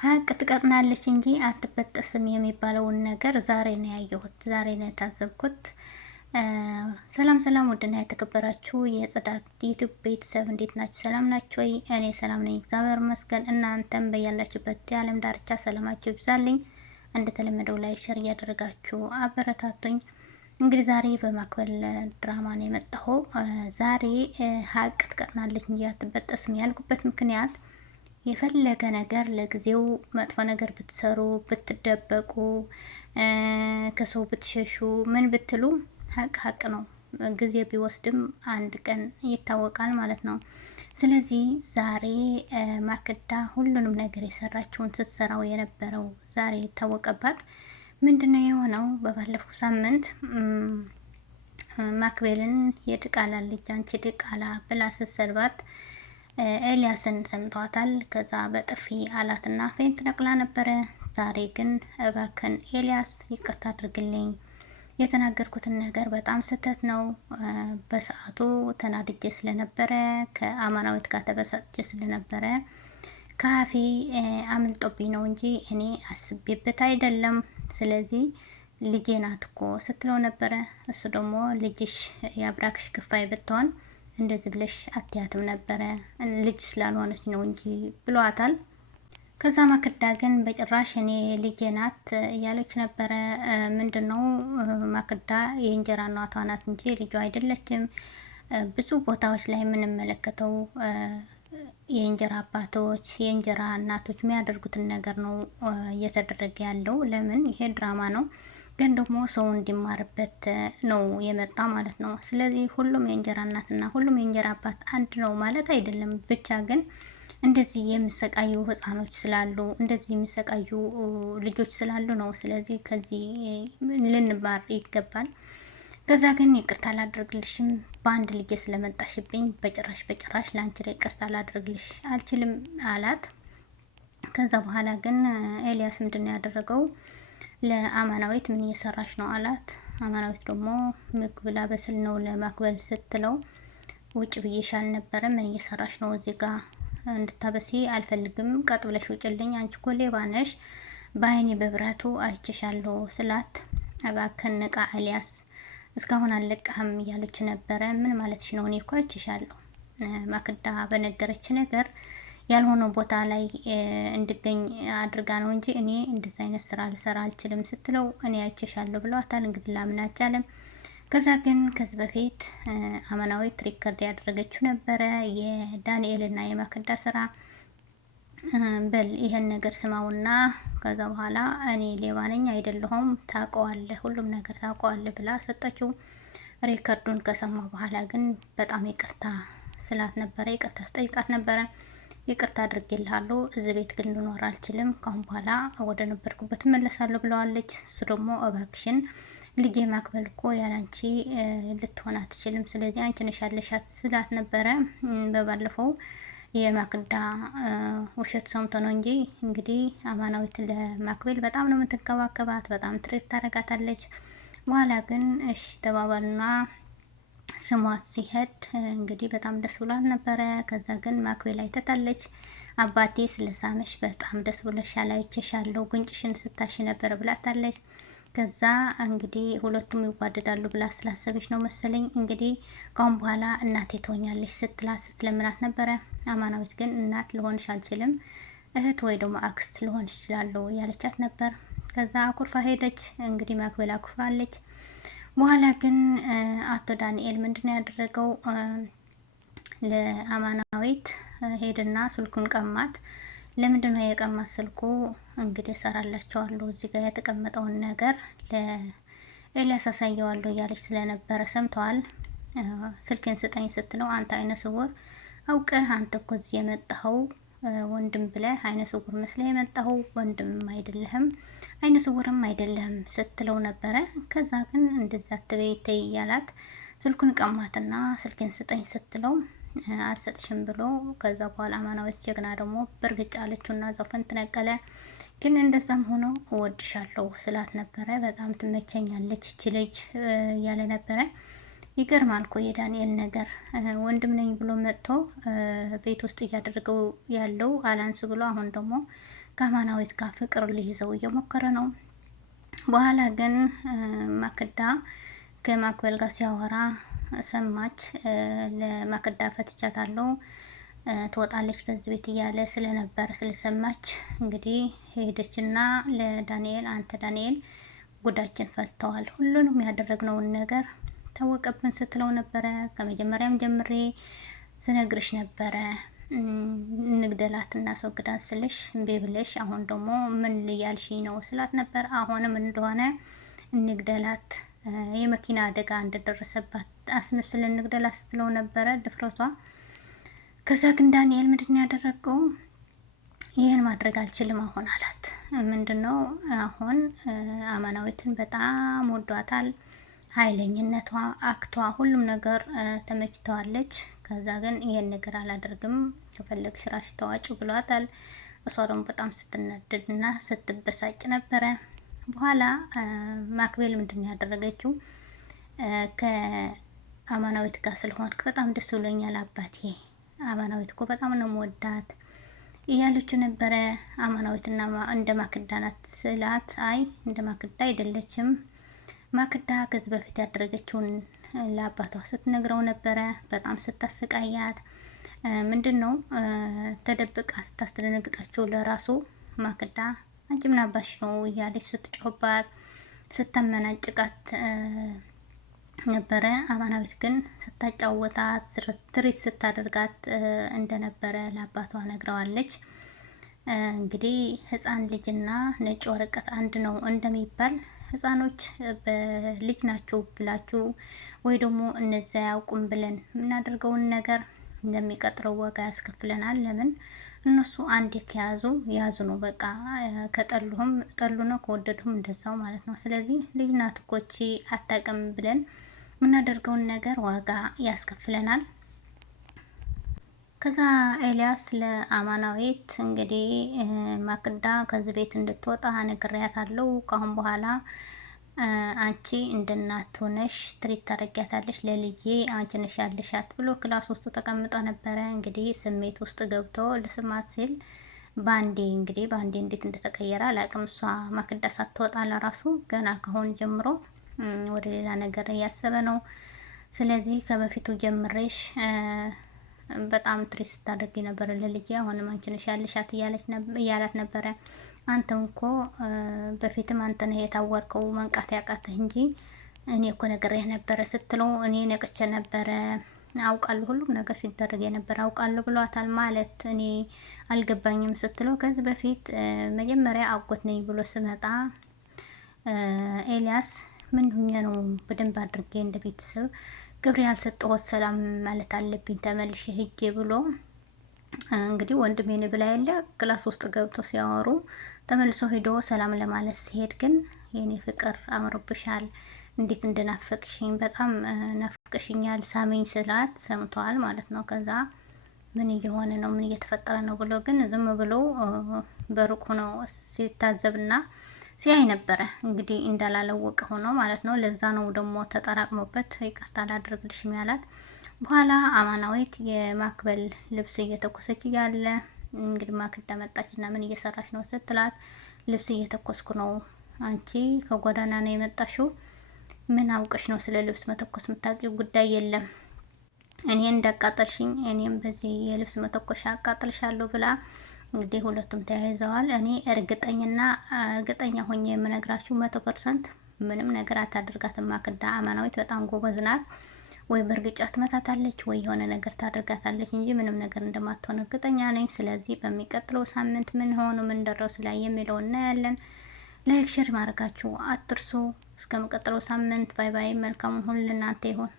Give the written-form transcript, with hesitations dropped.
ሀቅ ትቀጥናለች እንጂ አትበጠስም የሚባለውን ነገር ዛሬ ነው ያየሁት፣ ዛሬ ነው የታዘብኩት። ሰላም ሰላም፣ ውድና የተከበራችሁ የጽዳት ዩቲዩብ ቤተሰብ እንዴት ናችሁ? ሰላም ናችሁ ወይ? እኔ ሰላም ነኝ፣ እግዚአብሔር ይመስገን። እናንተም በያላችሁበት የዓለም ዳርቻ ሰላማችሁ ይብዛልኝ። እንደተለመደው ላይ ሸር እያደረጋችሁ አበረታቱኝ። እንግዲህ ዛሬ በማክበል ድራማ ነው የመጣሁ። ዛሬ ሀቅ ትቀጥናለች እንጂ አትበጠስም ያልኩበት ምክንያት የፈለገ ነገር ለጊዜው መጥፎ ነገር ብትሰሩ ብትደበቁ ከሰው ብትሸሹ ምን ብትሉ ሀቅ ነው። ጊዜ ቢወስድም አንድ ቀን ይታወቃል ማለት ነው። ስለዚህ ዛሬ ማክዳ ሁሉንም ነገር የሰራችውን ስትሰራው የነበረው ዛሬ የታወቀባት ምንድነው የሆነው? በባለፈው ሳምንት ማክቤልን የድቃላ ልጅ አንቺ ድቃላ ብላ ስትሰድባት ኤልያስን ሰምቷታል። ከዛ በጥፊ አላትና ፌንት ነቅላ ነበረ። ዛሬ ግን እባክን ኤልያስ ይቅርታ አድርግልኝ፣ የተናገርኩትን ነገር በጣም ስህተት ነው። በሰዓቱ ተናድጄ ስለነበረ ከአማናዊት ጋር ተበሳጭቼ ስለነበረ ካፌ አምልጦብኝ ነው እንጂ እኔ አስቤበት አይደለም። ስለዚህ ልጄ ናት እኮ ስትለው ነበረ። እሱ ደግሞ ልጅሽ የአብራክሽ ክፋይ ብትሆን እንደዚህ ብለሽ አትያትም ነበረ፣ ልጅ ስላልሆነች ነው እንጂ ብሏታል። ከዛ ማክዳ ግን በጭራሽ እኔ ልጄ ናት እያለች ነበረ። ምንድነው ማክዳ የእንጀራ እናቷ ናት እንጂ ልጇ አይደለችም። ብዙ ቦታዎች ላይ የምንመለከተው የእንጀራ አባቶች የእንጀራ እናቶች የሚያደርጉትን ነገር ነው እየተደረገ ያለው። ለምን? ይሄ ድራማ ነው፣ ግን ደግሞ ሰው እንዲማርበት ነው የመጣ ማለት ነው። ስለዚህ ሁሉም የእንጀራ እናትና ሁሉም የእንጀራ አባት አንድ ነው ማለት አይደለም። ብቻ ግን እንደዚህ የሚሰቃዩ ህፃኖች ስላሉ፣ እንደዚህ የሚሰቃዩ ልጆች ስላሉ ነው። ስለዚህ ከዚህ ልንማር ይገባል። ከዛ ግን ይቅርታ ላደርግልሽም በአንድ ልጅ ስለመጣሽብኝ በጭራሽ ለአንቺ ይቅርታ ላደርግልሽ አልችልም አላት። ከዛ በኋላ ግን ኤልያስ ምንድነው ያደረገው? ለአማናዊት ምን እየሰራሽ ነው አላት። አማናዊት ደግሞ ምግብ ላበስል ነው ለማክበል ስትለው ውጭ ብዬሻል ነበረ፣ ምን እየሰራሽ ነው? እዚህ ጋር እንድታበሲ አልፈልግም፣ ቀጥ ብለሽ ውጭልኝ፣ አንቺ እኮ ሌባ ነሽ፣ በአይኔ በብረቱ አይቼሻለሁ ስላት እባክህን ንቃ ኤልያስ፣ እስካሁን አልለቀህም እያለች ነበረ። ምን ማለትሽ ነው? እኔ እኮ አይቼሻለሁ። ማክዳ በነገረች ነገር ያልሆነ ቦታ ላይ እንድገኝ አድርጋ ነው እንጂ እኔ እንደዚህ አይነት ስራ ልሰራ አልችልም ስትለው እኔ አይቼሻለሁ ብለዋታል። እንግዲህ ላምን አልቻለም። ከዛ ግን ከዚህ በፊት አማናዊት ሪከርድ ያደረገችው ነበረ የዳንኤልና የማክዳ ስራ። በል ይሄን ነገር ስማውና ከዛ በኋላ እኔ ሌባ ነኝ አይደለሁም፣ ታውቀዋለህ፣ ሁሉም ነገር ታውቀዋለህ ብላ ሰጠችው። ሪከርዱን ከሰማ በኋላ ግን በጣም ይቅርታ ስላት ነበረ፣ ይቅርታ ስጠይቃት ነበረ። ይቅርታ አድርጌልሃለሁ፣ እዚህ ቤት ግን ልኖር አልችልም፣ ካሁን በኋላ ወደ ነበርኩበት መለሳለሁ ብለዋለች። እሱ ደግሞ እባክሽን ልጄ ማክበል እኮ ያላንቺ ልትሆን አትችልም፣ ስለዚህ አንቺ ነሽ ያለሻት ስላት ነበረ። በባለፈው የማክዳ ውሸት ሰምቶ ነው እንጂ እንግዲህ አማናዊት ለማክቤል በጣም ነው የምትንከባከባት፣ በጣም ትሬት ታረጋታለች። በኋላ ግን እሺ ተባባልና ስሟት ሲሄድ እንግዲህ በጣም ደስ ብሏት ነበረ። ከዛ ግን ማክቤል አይተታለች። አባቴ ስለሳመሽ በጣም ደስ ብሎሻል፣ አይቼሻለሁ፣ ጉንጭሽን ስታሽ ነበር ብላታለች። ከዛ እንግዲህ ሁለቱም ይዋደዳሉ ብላ ስላሰበች ነው መሰለኝ እንግዲህ ካሁን በኋላ እናቴ ትሆኛለች ስትላት ስትለምናት ነበረ። አማናዊት ግን እናት ልሆንሽ አልችልም፣ እህት ወይ ደግሞ አክስት ልሆንሽ እችላለሁ ያለቻት ነበር። ከዛ አኩርፋ ሄደች። እንግዲህ ማክቤል አኩርፋለች። በኋላ ግን አቶ ዳንኤል ምንድነው ያደረገው? ለአማናዊት ሄድና ስልኩን ቀማት። ለምንድነው የቀማት ስልኩ? እንግዲህ እሰራላችኋለሁ እዚህ ጋር የተቀመጠውን ነገር ለኤልያስ አሳየዋለሁ እያለች ስለነበረ ሰምተዋል። ስልኬን ስጠኝ ስትለው አንተ አይነ ስውር አውቀህ አንተ እኮ እዚህ የመጣኸው ወንድም ብለህ አይነ ስውር መስለህ የመጣኸው ወንድም አይደለህም፣ አይነ ስውርም አይደለህም ስትለው ነበረ። ከዛ ግን እንደዛ አትበይ ተይ እያላት ስልኩን ቀማትና ስልኬን ስጠኝ ስትለው አሰጥሽም ብሎ ከዛ በኋላ አማናዊት ጀግና ደግሞ በርግጫ አለችውና ዘፈን ትነቀለ። ግን እንደዛም ሆኖ እወድሻለሁ ስላት ነበረ። በጣም ትመቸኛለች እቺ ልጅ ያለ ነበረ። ይገርማል እኮ የዳንኤል ነገር። ወንድም ነኝ ብሎ መጥቶ ቤት ውስጥ እያደረገው ያለው አላንስ ብሎ አሁን ደግሞ ከአማናዊት ጋር ፍቅር ሊይዘው እየሞከረ ነው። በኋላ ግን ማክዳ ከማክበል ጋር ሲያወራ ሰማች። ለማክዳ ፈትቻታለሁ ትወጣለች ከዚህ ቤት እያለ ስለነበር ስለሰማች እንግዲህ ሄደችና ለዳንኤል አንተ ዳንኤል ጉዳችን ፈተዋል፣ ሁሉንም ያደረግነውን ነገር ታወቀብን ስትለው ነበረ። ከመጀመሪያም ጀምሬ ስነግርሽ ነበረ እንግደላት እናስወግዳት ስልሽ እምቢ ብለሽ አሁን ደግሞ ምን ልያልሽ ነው ስላት ነበር። አሁንም እንደሆነ እንግደላት የመኪና አደጋ እንደደረሰባት አስመስለን እንግደላት ስትለው ነበረ ድፍረቷ። ከዛ ግን ዳንኤል ምንድን ያደረገው ይህን ማድረግ አልችልም አሁን አላት። ምንድነው አሁን አማናዊትን በጣም ወዷታል። ኃይለኝነቷ፣ አክቷ፣ ሁሉም ነገር ተመችተዋለች። ከዛ ግን ይሄን ነገር አላደርግም ከፈለግሽ ስራሽ ተዋጭ ብሏታል። እሷ ደግሞ በጣም ስትናደድና ስትበሳጭ ነበረ። በኋላ ማክቤል ምንድን ያደረገችው ከአማናዊት ጋር ስለሆንክ በጣም ደስ ብሎኛል አባቴ፣ አማናዊት እኮ በጣም ነው የምወዳት እያለችው ነበረ። አማናዊትና እንደ ማክዳ ናት ስላት አይ እንደ ማክዳ አይደለችም፣ ማክዳ ከዚህ በፊት ያደረገችውን ለአባቷ ስትነግረው ነበረ። በጣም ስታሰቃያት ምንድነው ተደብቃ ስታስደነግጣቸው ለራሱ ማክዳ አንቺ ምን አባሽ ነው እያለች ስትጮህባት ስታመናጭቃት ነበረ። አማናዊት ግን ስታጫወታት ትሪት ስታደርጋት እንደነበረ ለአባቷ ነግረዋለች። እንግዲህ ህፃን ልጅና ነጭ ወረቀት አንድ ነው እንደሚባል ህፃኖች በልጅ ናቸው ብላችሁ ወይ ደግሞ እነዚያ ያውቁም ብለን የምናደርገውን ነገር እንደሚቀጥረው ዋጋ ያስከፍለናል። ለምን እነሱ አንድ ከያዙ ያዙ ነው በቃ። ከጠሉህም ጠሉ ነው፣ ከወደዱህም እንደዛው ማለት ነው። ስለዚህ ልጅ ናት እኮ እቺ አታውቅም ብለን የምናደርገውን ነገር ዋጋ ያስከፍለናል። ከዛ ኤልያስ ለአማናዊት እንግዲህ ማክዳ ከዚህ ቤት እንድትወጣ ነግሬያታለሁ። ካሁን በኋላ አንቺ እንደናት ሆነሽ ትሪት ታረጊያታለሽ፣ ለልጄ አንቺ ነሽ ያለሻት ብሎ ክላስ ውስጥ ተቀምጦ ነበረ። እንግዲህ ስሜት ውስጥ ገብቶ ለስማት ሲል ባንዴ እንዴት እንደተቀየረ አላቅም። እሷ ማክዳ ሳትወጣ ለራሱ ገና ከሆን ጀምሮ ወደ ሌላ ነገር እያሰበ ነው። ስለዚህ ከበፊቱ ጀምሬሽ በጣም ትሪት ስታደርጊ ነበረ ለልጄ፣ አሁንም አንቺ ነሽ ያለሻት እያላት ነበረ። አንተም እኮ በፊትም አንተ ነህ የታወርከው መንቃት ያቃተህ እንጂ እኔ እኮ ነግሬህ ነበረ ስትለው እኔ ነቅቼ ነበረ አውቃለሁ፣ ሁሉም ነገር ሲደረግ የነበረ አውቃለሁ ብሏታል። ማለት እኔ አልገባኝም ስትለው ከዚህ በፊት መጀመሪያ አጎት ነኝ ብሎ ስመጣ ኤልያስ ምን ሁኜ ነው በደንብ አድርጌ እንደ ቤተሰብ ግብር ያልሰጠሁት ሰላም ማለት አለብኝ ተመልሼ ሂጄ ብሎ እንግዲህ ወንድሜን ብላ የለ ክላስ ውስጥ ገብቶ ሲያወሩ ተመልሶ ሄዶ ሰላም ለማለት ሲሄድ ግን የኔ ፍቅር አምሮብሻል፣ እንዴት እንደናፈቅሽኝ በጣም ናፍቅሽኛል፣ ሳሚኝ ስላት ሰምቷል ማለት ነው። ከዛ ምን እየሆነ ነው ምን እየተፈጠረ ነው ብሎ ግን ዝም ብሎ በሩቅ ሆኖ ሲታዘብና ሲያይ ነበረ። እንግዲህ እንዳላለወቀ ሆኖ ማለት ነው። ለዛ ነው ደግሞ ተጠራቅሞበት ይቅርታ ላድርግልሽም ያላት። በኋላ አማናዊት የማክበል ልብስ እየተኮሰች እያለ እንግዲህ ማክዳ መጣችና ምን እየሰራች ነው ስትላት ልብስ እየተኮስኩ ነው፣ አንቺ ከጎዳና ነው የመጣሽው፣ ምን አውቀሽ ነው ስለ ልብስ መተኮስ የምታውቂው ጉዳይ የለም፣ እኔ እንዳቃጠልሽኝ እኔም በዚህ የልብስ መተኮሻ አቃጥልሻለሁ ብላ እንግዲህ ሁለቱም ተያይዘዋል። እኔ እርግጠኛ ሆኜ የምነግራችሁ 100% ምንም ነገር አታደርጋትም ማክዳ። አማናዊት በጣም ጎበዝ ናት። ወይ በእርግጫ ትመታታለች ወይ የሆነ ነገር ታደርጋታለች እንጂ ምንም ነገር እንደማትሆን እርግጠኛ ነኝ። ስለዚህ በሚቀጥለው ሳምንት ምን ሆኑ ምን ደረሱ ላይ የሚለው እናያለን። ላይክ ሼር ማድረጋችሁ አትርሱ። እስከሚቀጥለው ሳምንት ባይ ባይ። መልካሙን ሁሉ ለእናንተ ይሁን።